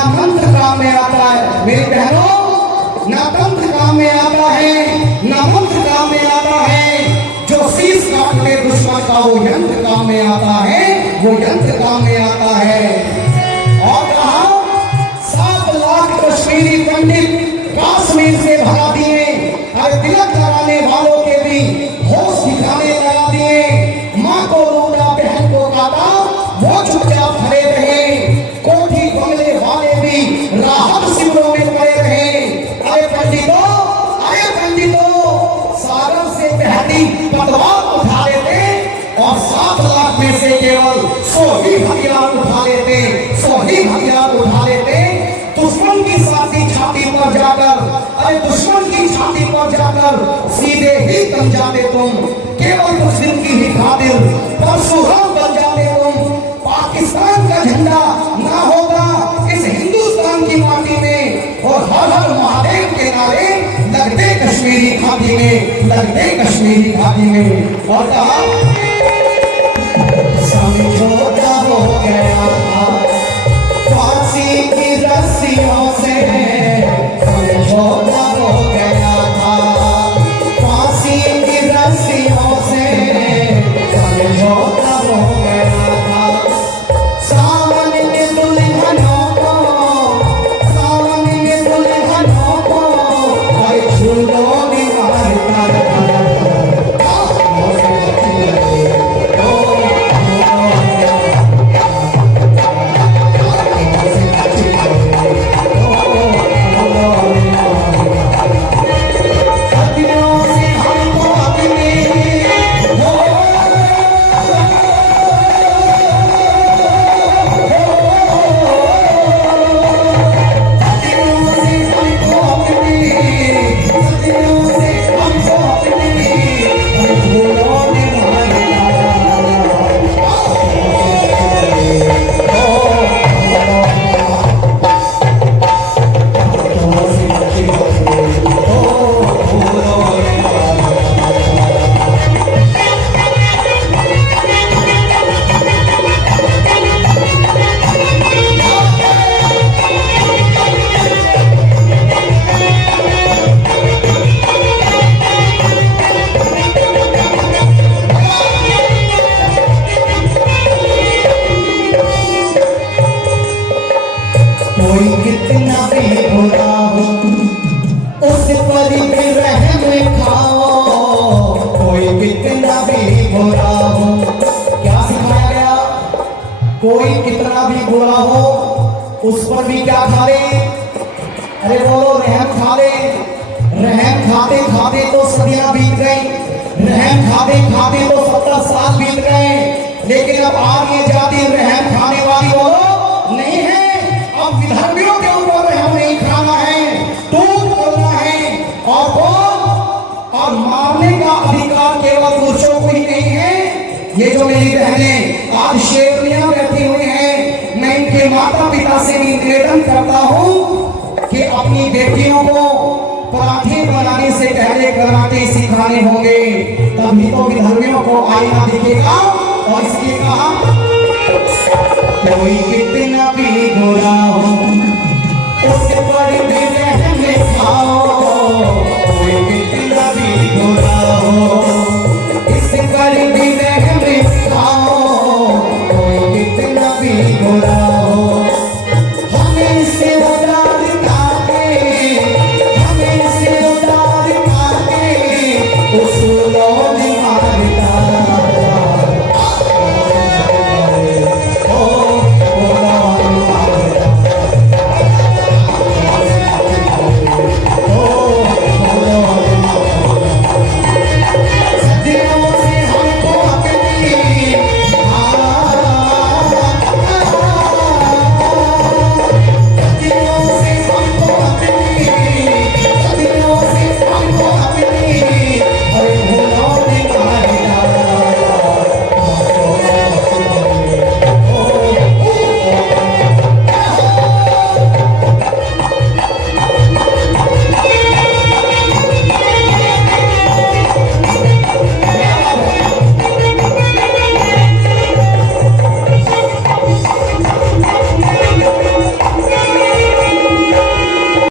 ना मंत्र काम में आता है मेरी बहनों, ना तंत्र काम में आता है, ना मंत्र काम में आता है। जो शीश काटने दुश्मन का वो यंत्र काम में आता है, वो यंत्र काम में आता है। और कहा 7 लाख कश्मीरी पंडित कश्मीर से भगा दिए, अरे तिलक लगाने वालों के भी होश ठिकाने लगा दिए। माँ को लूटा, बहन को काटा, वो चुपचाप खड़े रहे। कोठी बंगले वाले भी राहत शिविरों में पड़े रहे। अरे पंडितों, सागर से पहली पतवार उठा लेते और 7 लाख में से केवल 100 ही हथियार उठा लेते, 100 ही हथियार उठा लेते। दुश्मन की छाती पर जाकर, अरे दुश्मन की छाती पर जाकर सीधे ही तम जाते तुम। केवल कुछ दिन की ही खातिर परशुराम बन जाते तुम। पाकिस्तान का झंडा ना होगा इस हिंदुस्तान की माटी में, और हर हर महादेव के नारे लगते कश्मीरी घाटी में, लगते कश्मीरी घाटी में। और कहा समझौता हो गया था फांसी की रस्सियों से, समझौता हो गया था फांसी की रस्सियों से, समझौता हो गया था। सावन के दुल्हनों को, सावन के दुल्हनों को हर झूलों में मारता कोई कितना भी बुरा हो उस पर भी रहम खाओ, कोई कितना भी बुरा हो। क्या सिखाया गया? कोई कितना भी बुरा हो उस पर भी क्या खा ले? अरे बोलो रहम खा ले। रहम खाते खाते तो सदियां बीत गई, रहम खाते खाते तो 70 साल बीत गए, लेकिन अब आगे जाती रहम खाने वाली बोलो नहीं है। अब विधर्मियों के ऊपर रहम नहीं खाना है, टूट बोलना है। और कौन? और मारने का अधिकार केवल पुरुषों को ही नहीं है। ये जो मेरी बहनें आज शेरनियां बैठी हुई हैं, मैं इनके माता पिता से भी निवेदन करता हूं कि अपनी बेटियों को पराठे बनाने से पहले कराटे सिखाने होंगे, तभी तो विधर्मियों को आईना दिखेगा। और इसलिए कहा कोई कितना भी बुरा हो उस पर भी रहम खाओ, कोई कितना भी बुरा हो इस पर